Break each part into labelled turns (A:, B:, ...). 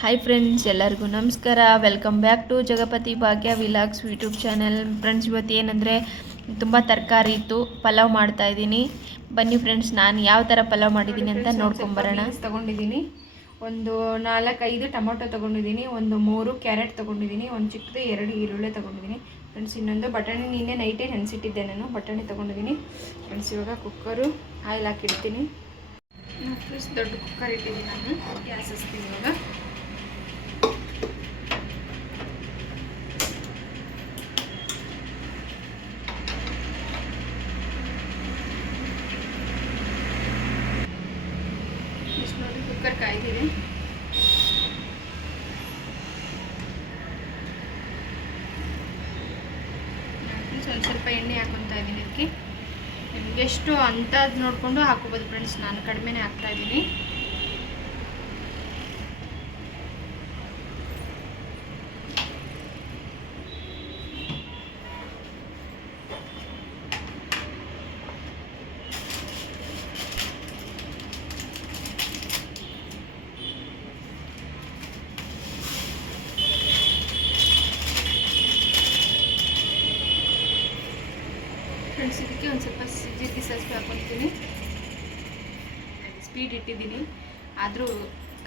A: Hi friends ಎಲ್ಲರಿಗೂ ನಮಸ್ಕಾರ. Welcome back to Jagapathi Bhagya ವಿಲಾಕ್ಸ್ YouTube channel friends ಇವತ್ತು ಏನಂದರೆ ತುಂಬ ತರಕಾರಿ ಇತ್ತು. ಪಲಾವ್ ಮಾಡ್ತಾ ಇದ್ದೀನಿ. ಬನ್ನಿ ಫ್ರೆಂಡ್ಸ್ ನಾನು ಯಾವ ಥರ ಪಲಾವ್ ಮಾಡಿದ್ದೀನಿ ಅಂತ ನೋಡ್ಕೊಂಬರೋಣ.
B: ತಗೊಂಡಿದ್ದೀನಿ. ಒಂದು ನಾಲ್ಕೈದು ಟೊಮೊಟೊ ತೊಗೊಂಡಿದ್ದೀನಿ. ಒಂದು ಮೂರು ಕ್ಯಾರೆಟ್ ತೊಗೊಂಡಿದ್ದೀನಿ. ಒಂದು ಚಿಕ್ಕದು ಎರಡು ಈರುಳ್ಳಿ ತೊಗೊಂಡಿದ್ದೀನಿ. ಫ್ರೆಂಡ್ಸ್ ಇನ್ನೊಂದು ಬಟಾಣಿ ನಿನ್ನೆ ನೈಟೇ ನೆನೆಸಿಟ್ಟಿದ್ದೆ ನಾನು. ಬಟಾಣಿ ತೊಗೊಂಡಿದ್ದೀನಿ. ಫ್ರೆಂಡ್ಸ್ ಇವಾಗ ಕುಕ್ಕರು ಆಯಿಲ್ ಹಾಕಿಡ್ತೀನಿ. ಫ್ರೆಂಡ್ಸ್ ದೊಡ್ಡ ಕುಕ್ಕರ್ ಇಟ್ಟಿದ್ದೀನಿ ನಾನು. ಗ್ಯಾಸ್ ಹಚ್ತೀನಿ ಇವಾಗ ಇಷ್ಟು ನೋಡಿ ಕುಕ್ಕರ್ ಕಾಯ್ದಿದೆ ಒಂದು ಸ್ವಲ್ಪ ಎಣ್ಣೆ ಹಾಕೊತಾ ಇದ್ದೀನಿ ಅದಕ್ಕೆ ನಿಮ್ಗೆ ಎಷ್ಟು ಅಂಥದ್ದು ನೋಡಿಕೊಂಡು ಹಾಕೋಬೋದು ಫ್ರೆಂಡ್ಸ್ ನಾನು ಕಡಿಮೆನೇ ಹಾಕ್ತಾ ಇದ್ದೀನಿ. ಫ್ರೆಂಡ್ಸ್, ಇದಕ್ಕೆ ಒಂದು ಸ್ವಲ್ಪ ಜೀರಿಗೆ ಸಾಸಿವೆ ಹಾಕೊತೀನಿ ಸ್ಪೀಡ್ ಇಟ್ಟಿದ್ದೀನಿ. ಆದರೂ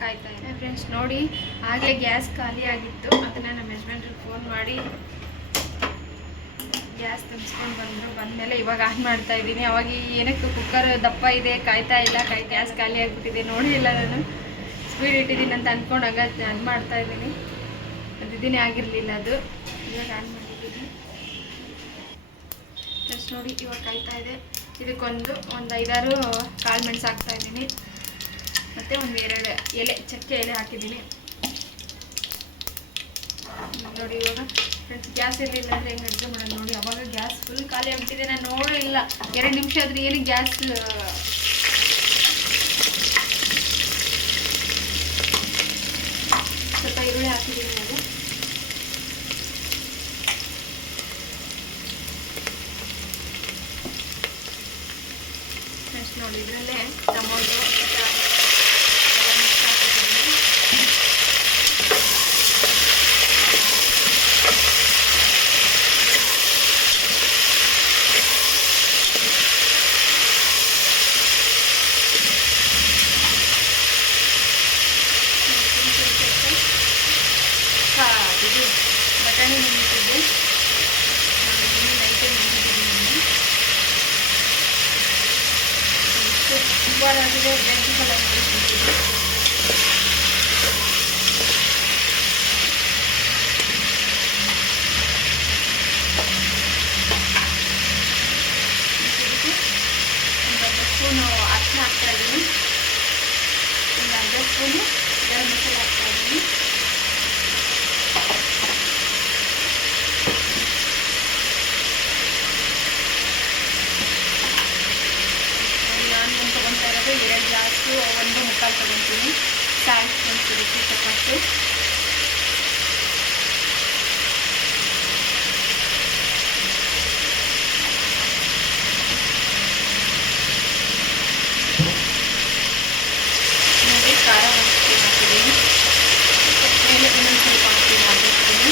B: ಕಾಯ್ತಾ ಇದೆ ಫ್ರೆಂಡ್ಸ್, ನೋಡಿ ಆಗಲೇ ಗ್ಯಾಸ್ ಖಾಲಿ ಆಗಿತ್ತು. ಅದನ್ನು ನಮ್ಮ ಯಜಮಾನ್ರಿಗೆ ಫೋನ್ ಮಾಡಿ ಗ್ಯಾಸ್ ತುಂಬಿಸ್ಕೊಂಡು ಬಂದರು. ಬಂದಮೇಲೆ ಇವಾಗ ಆನ್ ಮಾಡ್ತಾ ಇದ್ದೀನಿ. ಅವಾಗ ಏನಕ್ಕೆ ಕುಕ್ಕರ್ ದಪ್ಪ ಇದೆ, ಕಾಯ್ತಾ ಇಲ್ಲ ಕಾಯ್ ಗ್ಯಾಸ್ ಖಾಲಿ ಆಗಿಬಿಟ್ಟಿದೆ, ನೋಡಿ ಇಲ್ಲ ನಾನು. ಸ್ಪೀಡ್ ಇಟ್ಟಿದ್ದೀನಿ ಅಂತ ಅಂದ್ಕೊಂಡಾಗ ಆನ್ ಮಾಡ್ತಾ ಇದ್ದೀನಿ. ಅದು ಆಗಿರಲಿಲ್ಲ ಅದು. ಇವಾಗ ಆನ್ ಮಾಡಿದ್ದೀನಿ ನೋಡಿ, ಇವಾಗ ಕಾಯ್ತಾ ಇದೆ. ಇದಕ್ಕೊಂದು ಒಂದು ಐದಾರು ಕಾಳು ಮೆಣಸು ಹಾಕ್ತಾ ಇದ್ದೀನಿ. ಮತ್ತು ಒಂದು ಎರಡು ಎಲೆ, ಚಕ್ಕೆ ಎಲೆ ಹಾಕಿದ್ದೀನಿ. ನೋಡಿ, ಇವಾಗ ಫ್ರೆಂಡ್ಸ್ ಗ್ಯಾಸ್ ಇರಲಿಲ್ಲ ಅಂದರೆ ಹೆಂಗೆ ಅಡುಗೆ ಮಾಡೋದು ನೋಡಿ. ಅವಾಗ ಗ್ಯಾಸ್ ಫುಲ್ ಖಾಲಿ ಆಗ್ಬಿಟ್ಟಿದೆ. ನಾನು ನೋಡಿಲ್ಲ ಎರಡು ನಿಮಿಷ ಆದ್ರೆ ಏನು ಗ್ಯಾಸ್ ಸ್ವಲ್ಪ ಈರುಳ್ಳಿ ಹಾಕಿದ್ದೀನಿ. ಅದು ಫ್ರೆಂಡ್ಸ್ ನೋಡಿ ಇದರಲ್ಲೇ ಟೊಮೊಟೊ ಮತ್ತೆ ಅದೆಲ್ಲ mix ಹಾಕಿದ್ದೀನಿ. ಕಾ- ಇದು ಬಟಾಣಿ ನೆನೆಸಿದ್ದೆ ನೈಟೇ ನೆನೆಸಿದ್ದೀನಿ ಸುಮಾರಾಗಿದೆ ಬೆಂಕಿ ಕಲರ್ ಮಾಡಿದ್ದೀನಿ ಒಂದು ಅರ್ಧ ಸ್ಪೂನು ಅರಿಶಿನ ಹಾಕ್ತಾ ಇದ್ದೀನಿ ಒಂದು ಅರ್ಧ ಸ್ಪೂನು ಗರಂ ಮಸಾಲೆ ಹಾಕ್ತಾ ಇದ್ದೀನಿ ನಾನು ಏನು ತೊಗೊತಾ ಇರೋದು ಗ್ಲಾಸು ಒಂದು ಮುಕ್ಕಾಲು ತೊಗೊತೀನಿ. ಸಾಲ್ಟ್ ರುಚಿ ತಕ್ಕಷ್ಟು ನೋಡಿ ಸ್ಪೂನ್ ಹಾಕಿದ್ದೀನಿ ಮೇಲೆ ಇನ್ನೊಂದು ಸ್ವಲ್ಪ ಹಾಕ್ತೀನಿ ಅರ್ಧ ಸ್ಪೂನು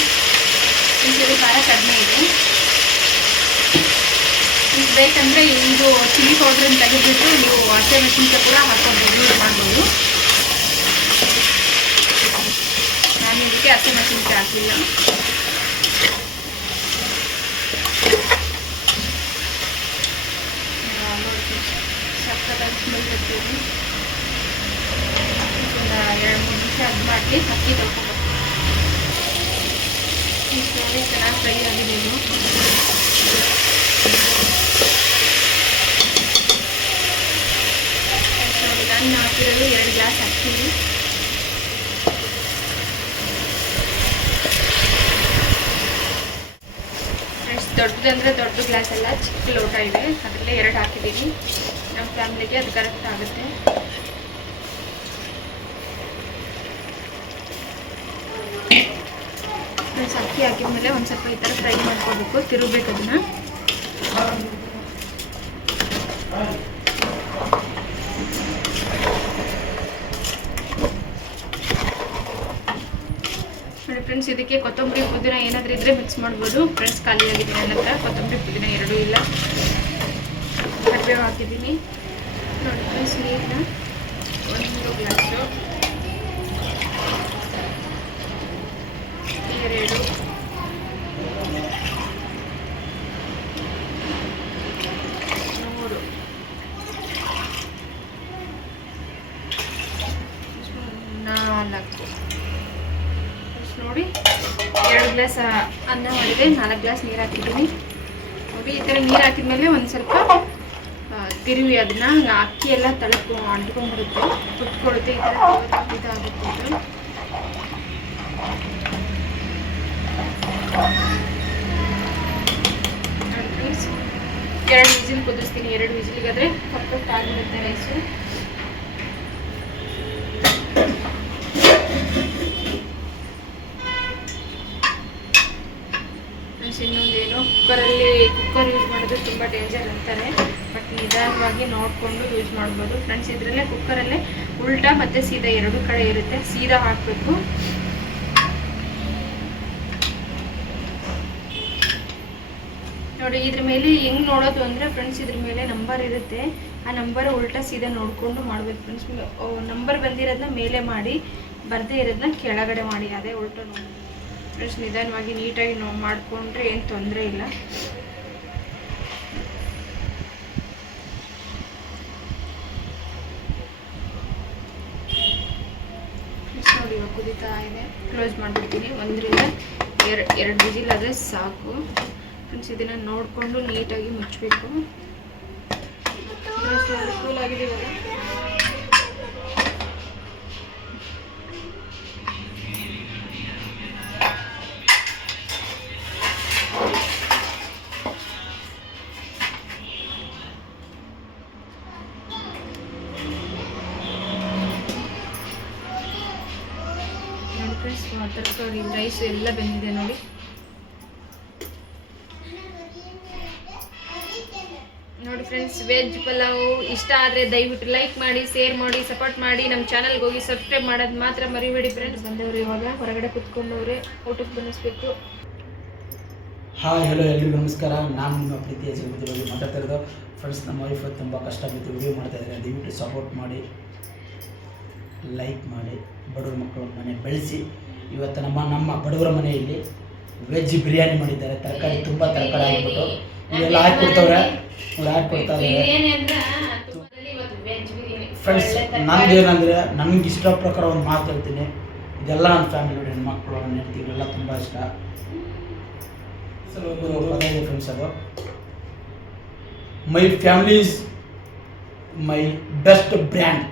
B: ಒಂಚೂರು ಖಾರ ಕಡಿಮೆ ಇದೆ. ಬೇಕಂದರೆ ಇದು ಚಿಲ್ಲಿ ಪೌಡ್ರನ್ನ ತೆಗೆದುಬಿಟ್ಟು ನೀವು ಹಸಿಮೆಣಸಿನ್ಕಾಯಿ ಕೂಡ ಹಾಕ್ಕೊಬೋದು ಯೂಸ್ ಮಾಡ್ಬೋದು. ನಾನು ಇದಕ್ಕೆ ಹಾಕಿಲ್ಲ ಸ್ಮೆಲ್ ಬರ್ತೀವಿ ಒಂದು ಎರಡು ಮೂರು ನಿಮಿಷ ಅದು ಮಾಡಿ ಅಕ್ಕಿ ತಗೊಂಡು ಈ ಚೆನ್ನಾಗಿ ಫ್ರೈ ಆಗಿದೆ ಇದು ನೋಡಿ ನಾನು ಹಾಕಿರೋದು ಎರಡು ಗ್ಲಾಸ್ ದೊಡ್ಡದು ಅಂದರೆ ದೊಡ್ಡ ಗ್ಲಾಸ್ ಎಲ್ಲ, ಚಿಕ್ಕ ಲೋಟ ಇದೆ. ಅದರಲ್ಲೇ ಎರಡು ಹಾಕಿದ್ದೀವಿ. ನಮ್ಮ ಫ್ಯಾಮಿಲಿಗೆ ಅದು ಕರೆಕ್ಟ್ ಆಗುತ್ತೆ. ಫ್ರೆಂಡ್ಸ್, ಅಕ್ಕಿ ಹಾಕಿದ್ಮೇಲೆ ಒಂದು ಸ್ವಲ್ಪ ಈ ಥರ ಫ್ರೈ ಮಾಡ್ಕೋಬೇಕು. ತಿರುಗಬೇಕು ಅದನ್ನು. ಫ್ರೆಂಡ್ಸ್ ಇದಕ್ಕೆ ಕೊತ್ತಂಬರಿ ಪುದೀನ ಏನಾದರೂ ಇದ್ರೆ ಮಿಕ್ಸ್ ಮಾಡ್ಬೋದು. ಫ್ರೆಂಡ್ಸ್ ಖಾಲಿಯಾಗಿದೆ ನನ್ನ ಹತ್ರ ಕೊತ್ತಂಬರಿ ಪುದೀನ ಎರಡೂ ಇಲ್ಲ. ಕರಿಬೇವು ಹಾಕಿದ್ದೀನಿ. ನೋಡಿ ಫ್ರೆಂಡ್ಸ್ ನೀರನ್ನ ಒಂದು ಗ್ಲಾಸು ಎರಡು ಮೂರು ನಾಲ್ಕು ಇಷ್ಟ್ ನೋಡಿ ಎರಡು ಗ್ಲಾಸ್ ಅನ್ನ ಮಾಡಿದೆ. ನಾಲ್ಕು ಗ್ಲಾಸ್ ನೀರು ಹಾಕಿದ್ದೀನಿ. ಈ ಥರ ನೀರು ಹಾಕಿದ್ಮೇಲೆ ಒಂದು ಸ್ವಲ್ಪ ತಿರುವಿ ಅದನ್ನ ಅಕ್ಕಿ ಎಲ್ಲ ತಳಕು, ಅಂಟ್ಕೊಂಡ್ಬಿಡುತ್ತೆ. ಕುತ್ಕೊಳ್ಳುತ್ತೆ ಈ ಥರ ಇದಾಗುತ್ತೆ ಎರಡು ವಿಸಿಲ್ ಕುದಿಸ್ತೀನಿ. ಎರಡು ವಿಜಿಲ್ಗಾದ್ರೆ ಪರ್ಫೆಕ್ಟ್ ಆಗಿರುತ್ತೆ ರೈಸು ಫ್ರೆಂಡ್ಸ್ ಇನ್ನೊಂದೇನು? ಕುಕ್ಕರಲ್ಲಿ ಕುಕ್ಕರ್ ಯೂಸ್ ಮಾಡೋದು ತುಂಬ ಡೇಂಜರ್ ಅಂತಾರೆ ಬಟ್ ನಿಧಾನವಾಗಿ ನೋಡಿಕೊಂಡು ಯೂಸ್ ಮಾಡ್ಬೋದು. ಫ್ರೆಂಡ್ಸ್ ಇದರಲ್ಲೇ ಕುಕ್ಕರಲ್ಲೇ ಉಲ್ಟಾ ಮತ್ತು ಸೀದಾ ಎರಡು ಕಡೆ ಇರುತ್ತೆ. ಸೀದಾ ಹಾಕಬೇಕು. ನೋಡಿ, ಇದ್ರ ಮೇಲೆ ಹೆಂಗ್ ನೋಡೋದು ಅಂದರೆ ಫ್ರೆಂಡ್ಸ್ ಇದ್ರ ಮೇಲೆ ನಂಬರ್ ಇರುತ್ತೆ. ಆ ನಂಬರ್ ಉಲ್ಟಾ ಸೀದಾ ನೋಡಿಕೊಂಡು ಮಾಡಬೇಕು ಫ್ರೆಂಡ್ಸ್ ನಂಬರ್ ಬಂದಿರೋದನ್ನ ಮೇಲೆ ಮಾಡಿ, ಬರದೇ ಇರೋದನ್ನ ಕೆಳಗಡೆ ಮಾಡಿ, ಅದೇ ಉಲ್ಟಾ ನೋಡಿ ಫ್ರೆಂಡ್ಸ್ ನಿಧಾನವಾಗಿ ನೀಟಾಗಿ ನಾವು ಮಾಡಿಕೊಂಡ್ರೆ ಏನು ತೊಂದರೆ ಇಲ್ಲ. ನೋಡಿ, ಇವಾಗ ಕುದೀತಾ ಇದೆ. ಕ್ಲೋಸ್ ಮಾಡಿಬಿಡ್ತೀನಿ. ಒಂದರಿಂದ ಎರಡು ಎರಡು ವಿಜಿಲ್ ಆದರೆ ಸಾಕು. ಫ್ರೆಂಡ್ಸ್ ಇದನ್ನು ನೋಡಿಕೊಂಡು ನೀಟಾಗಿ ಮುಚ್ಚಬೇಕು ಕೂಲ್ ಆಗಿದೆ ಇವಾಗ. ತರಕಾರಿ ರೈಸ್ ಎಲ್ಲ ಬೆಂದಿದೆ ನೋಡಿ. ನೋಡಿ ಫ್ರೆಂಡ್ಸ್ ವೆಜ್ ಪಲಾವ್ ಇಷ್ಟ ಆದರೆ ದಯವಿಟ್ಟು ಲೈಕ್ ಮಾಡಿ ಶೇರ್ ಮಾಡಿ ಸಪೋರ್ಟ್ ಮಾಡಿ. ನಮ್ಮ ಚಾನಲ್ಗೆ ಹೋಗಿ ಸಬ್ಸ್ಕ್ರೈಬ್ ಮಾಡೋದು ಮಾತ್ರ ಮರಿಬೇಡಿ ಫ್ರೆಂಡ್ಸ್ ಬಂದವರು ಇವಾಗ ಹೊರಗಡೆ ಕುತ್ಕೊಂಡವ್ರೆ ಊಟಕ್ಕೆ ಬನ್ನಿಸ್ಬೇಕು.
C: ಹಾಯ್ ಹಲೋ ಎಲ್ರಿಗೂ ನಮಸ್ಕಾರ. ನಾನು ನಿಮ್ಮ ಪ್ರೀತಿಯ ಜಗಪತಿ ಬಗ್ಗೆ ಫ್ರೆಂಡ್ಸ್ ನಮ್ಮ ವೈಫ್ ತುಂಬ ಕಷ್ಟ ಬಿದ್ದು ವಿಡಿಯೋ ಮಾಡ್ತಾ ಇದ್ದಾರೆ. ದಯವಿಟ್ಟು ಸಪೋರ್ಟ್ ಮಾಡಿ ಲೈಕ್ ಮಾಡಿ, ಬಡವ್ರ ಮಕ್ಕಳ ಮನೆ ಬೆಳೆಸಿ. ಇವತ್ತು ನಮ್ಮ ನಮ್ಮ ಬಡವರ ಮನೆಯಲ್ಲಿ ವೆಜ್ ಬಿರಿಯಾನಿ ಮಾಡಿದ್ದಾರೆ. ತರಕಾರಿ ತುಂಬ ತರಕಾರಿ ಹಾಕ್ಬಿಟ್ಟು ಇವೆಲ್ಲ ಹಾಕ್ಬಿಡ್ತವ್ರೆ ಇವ್ರು ಹಾಕ್ಬಿಡ್ತಾ ಇದ್ದಾರೆ ಫ್ರೆಂಡ್ಸ್ ನಂದು ಏನಂದರೆ ನನಗೆ ಇಷ್ಟ ಪ್ರಕಾರ ಒಂದು ಮಾತು ಹೇಳ್ತೀನಿ. ಇದೆಲ್ಲ ನನ್ನ ಫ್ಯಾಮಿಲಿ ಹೆಣ್ಮಕ್ಳು ನನ್ನ ಹೆಂಡತಿಗೆಲ್ಲ ತುಂಬ ಇಷ್ಟ. ಸರ್ ಒಂದು ಫ್ರೆಂಡ್ಸ್ ಅದು. My family is my best brand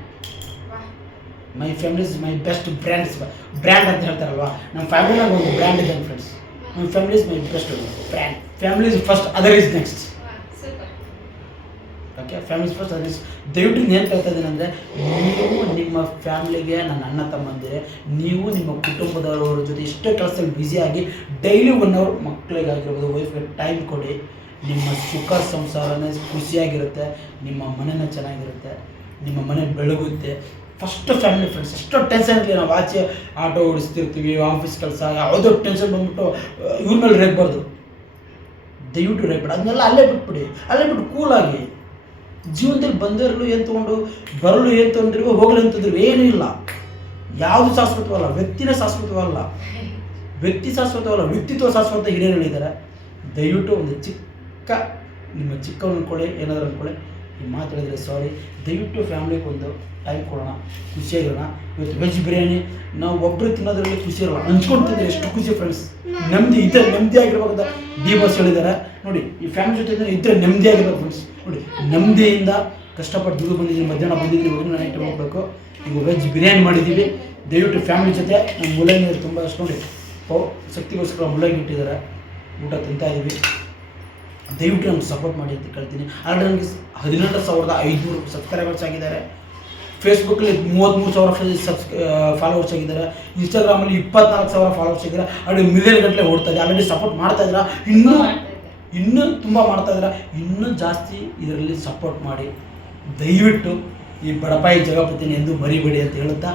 C: my family is my best brands brand ಅಂತ ಹೇಳ್ತಾರಲ್ವ? ನಮ್ಮ ಫ್ಯಾಮಿಲಿನಾಗ ಒಂದು ಬ್ರ್ಯಾಂಡ್ ಇದೆ ಫ್ರೆಂಡ್ಸ್ ನಮ್ಮ family is my best brand family is first other is next okay family first other is ದಯವಿಟ್ಟು ಏನು ಹೇಳ್ತಾ ಇದ್ದೀನಿ ಅಂದರೆ, ನೀವು ನಿಮ್ಮ ಫ್ಯಾಮಿಲಿಗೆ ನನ್ನ ಅಣ್ಣ ತಮ್ಮಂದಿರೆ, ನೀವು ನಿಮ್ಮ ಕುಟುಂಬದವರ ಜೊತೆ ಎಷ್ಟೇ ಕೆಲಸದಲ್ಲಿ ಬ್ಯುಸಿಯಾಗಿ ಡೈಲಿ ಒನ್ ಅವರ್ ಮಕ್ಕಳಿಗಾಗಿರ್ಬೋದು ವೈಫ್ಗೆ ಟೈಮ್ ಕೊಡಿ. ನಿಮ್ಮ ಸುಖ ಸಂಸಾರನೇ ಖುಷಿಯಾಗಿರುತ್ತೆ, ನಿಮ್ಮ ಮನೇನ ಚೆನ್ನಾಗಿರುತ್ತೆ, ನಿಮ್ಮ ಮನೆ ಬೆಳಗುತ್ತೆ. ಫಸ್ಟ್ ಫ್ಯಾಮಿಲಿ ಫ್ರೆಂಡ್ಸ್ ಎಷ್ಟೋ ಟೆನ್ಷನ್ ಇರಲಿ ನಾವು ಆಚೆ ಆಟೋ ಓಡಿಸ್ತಿರ್ತೀವಿ ಆಫೀಸ್ ಕೆಲಸ, ಯಾವುದೋ ಟೆನ್ಷನ್ ಬಂದ್ಬಿಟ್ಟು ಇವ್ರ ಮೇಲೆ ರೇಗ್ಬಾರ್ದು ದಯವಿಟ್ಟು ರೇಗ್ಬೇಡ ಅದನ್ನೆಲ್ಲ ಅಲ್ಲೇ ಬಿಟ್ಬಿಡಿ. ಅಲ್ಲೇ ಬಿಟ್ಟು ಕೂಲಾಗಿ ಜೀವನದಲ್ಲಿ ಬಂದಿರಲು ಏನು ತೊಗೊಂಡು, ಬರಲು ಏನು ತೊಗೊಂಡಿರುವ, ಹೋಗಲು ಅಂತಂದ್ರು ಏನೂ ಇಲ್ಲ. ಯಾವುದು ಶಾಶ್ವತವಲ್ಲ? ವ್ಯಕ್ತಿನೇ ಶಾಶ್ವತವಲ್ಲ. ವ್ಯಕ್ತಿ ಶಾಶ್ವತವಲ್ಲ, ವ್ಯಕ್ತಿತ್ವ ಶಾಶ್ವತ ಹಿರಿಯರು ಹೇಳಿದ್ದಾರೆ. ದಯವಿಟ್ಟು ಒಂದು ಚಿಕ್ಕ, ನಿಮ್ಮ ಚಿಕ್ಕವನ್ನ ಅನ್ಕೊಳ್ಳಿ ಏನಾದರೂ ಅನ್ಕೊಳ್ಳಿ ಈ ಮಾತು ಸಾರಿ ದಯವಿಟ್ಟು ಫ್ಯಾಮ್ಲಿಗೆ ಒಂದು ಟೈಮ್ ಕೊಡೋಣ ಖುಷಿಯಾಗಿರೋಣ ಇವತ್ತು ವೆಜ್ ಬಿರಿಯಾನಿ, ನಾವು ಒಬ್ಬರು ತಿನ್ನೋದ್ರಲ್ಲಿ ಖುಷಿ ಇರೋಲ್ಲ ಹಂಚ್ಕೊಂಡು ಎಷ್ಟು ಖುಷಿ ಫ್ರೆಂಡ್ಸ್ ನೆಮ್ಮದಿ ಇದ್ರೆ ನೆಮ್ಮದಿ ಆಗಿರ್ಬೇಕಂತ ಡಿ ಬಾಸ್ ಹೇಳಿದ್ದಾರೆ. ನೋಡಿ, ಈ ಫ್ಯಾಮಿಲಿ ಜೊತೆ ಇದ್ರೆ ಇದ್ರೆ ನೆಮ್ಮದಿ ಆಗಿರ್ಬೇಕು ಫ್ರೆಂಡ್ಸ್ ನೋಡಿ, ನೆಮ್ಮದಿಯಿಂದ ಕಷ್ಟಪಟ್ಟು ದುಡ್ಡು ಬಂದಿದ್ದೀನಿ, ಮಧ್ಯಾಹ್ನ ಬಂದಿದ್ದೀನಿ ನಾನು ಐಟಮ್ ಹೋಗ್ಬೇಕು ಈಗ ವೆಜ್ ಬಿರಿಯಾನಿ ಮಾಡಿದ್ದೀವಿ. ದಯವಿಟ್ಟು ಫ್ಯಾಮಿಲಿ ಜೊತೆ ನಮ್ಮ ಮುಳ್ಳಂಗಿ ತುಂಬ ಅಷ್ಟು ನೋಡಿ ಪೌ ಶಕ್ತಿಗೋಸ್ಕರ ಮುಲಂಗಿ ಇಟ್ಟಿದ್ದಾರೆ. ಊಟ ತಿಂತಾ ಇದ್ದೀವಿ ದಯವಿಟ್ಟು ನಮ್ಗೆ ಸಪೋರ್ಟ್ ಮಾಡಿ ಅಂತ ಕೇಳ್ತೀನಿ. ಆಲ್ರೆಡಿ ನನಗೆ ಹದಿನೆಂಟು ಸಾವಿರದ ಐದುನೂರು ಸಬ್ಸ್ಕ್ರೈಬರ್ಸ್ ಆಗಿದ್ದಾರೆ. ಫೇಸ್ಬುಕ್ಕಲ್ಲಿ ಮೂವತ್ತ್ಮೂರು ಸಾವಿರ ಸಬ್ಸ್ ಫಾಲೋವರ್ಸ್ ಆಗಿದ್ದಾರೆ. ಇನ್ಸ್ಟಾಗ್ರಾಮಲ್ಲಿ ಇಪ್ಪತ್ನಾಲ್ಕು ಸಾವಿರ ಫಾಲೋವರ್ಸ್ ಆಗಿದ್ದಾರೆ. ಆಲ್ರೆಡಿ ಮಿಲಿಯನ್ ಗಟ್ಟಲೆ ಓಡ್ತಾ ಇದೆ. ಆಲ್ರೆಡಿ ಸಪೋರ್ಟ್ ಮಾಡ್ತಾ ಇದ್ದೀರಾ? ಇನ್ನೂ ಇನ್ನೂ ತುಂಬ ಮಾಡ್ತಾ ಇದ್ದೀರಾ? ಇನ್ನೂ ಜಾಸ್ತಿ ಇದರಲ್ಲಿ ಸಪೋರ್ಟ್ ಮಾಡಿ. ದಯವಿಟ್ಟು ಈ ಬಡಪಾಯಿ ಜಗಪತಿನ ಎಂದು ಮರಿಬೇಡಿ ಅಂತ ಹೇಳುತ್ತಾ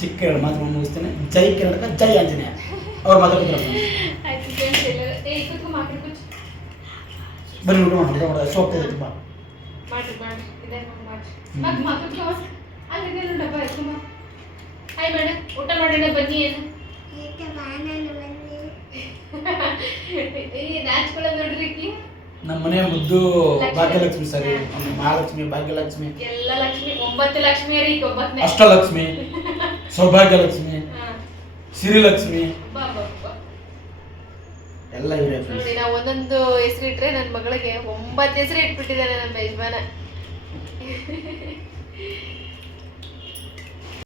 C: ಚಿಕ್ಕ ಎರಡು ಮಾತನ್ನು ಮುಗಿಸ್ತೇನೆ. ಜೈ ಕರ್ನಾಟಕ ಜೈ ಆಂಜನೇಯ. ಅವ್ರು ಮಾತಾಡ್ತಾರೆ ಬನ್ನಿ ಊಟ ಮಾಡಿ ಇದೆ ಮಾಡಿ ಮತ್ತೆ ಹೋಗ್ತಾ ಇದೆ ತುಂಬ
B: ಅಲ್ಲಿ ಡಬ್ಬ ಎತ್ಕೊಂಬ ಹಾಯ್ ಮೇಡಮ್ ಊಟ ಮಾಡೋಣ ಬನ್ನಿ ಏನು? ಈ ನಾಚ್ಕೊಳ್ಳ ನೋಡ್ರಿ.
C: ನಮ್ಮ ಮನೆ ಮುದ್ದು ಭಾಗ್ಯಲಕ್ಷ್ಮಿ ಸರಿ ಮಹಾಲಕ್ಷ್ಮಿ ಭಾಗ್ಯಲಕ್ಷ್ಮಿ.
B: ಎಲ್ಲ ಲಕ್ಷ್ಮಿ ಒಂಬತ್ತು ಲಕ್ಷ್ಮಿ ರೀ ಈಗ ಒಂಬತ್ತನೇ.
C: ಅಷ್ಟಲಕ್ಷ್ಮಿ ಸೌಭಾಗ್ಯಲಕ್ಷ್ಮಿ
B: ಹಾ.
C: ಸಿರಿಲಕ್ಷ್ಮಿ.
B: ಬಾ, ಬಾ, ಬಾ.
C: ಎಲ್ಲ ಇವರೇ
B: ನೋಡಿ ನಾವು ಒಂದೊಂದು ಹೆಸರು ಇಟ್ರೆ ನನ್ನ ಮಗಳಿಗೆ ಒಂಬತ್ತು ಹೆಸರು ಇಟ್ಬಿಟ್ಟಿದ್ದಾನೆ ನಮ್ಮ ಯಜಮಾನ.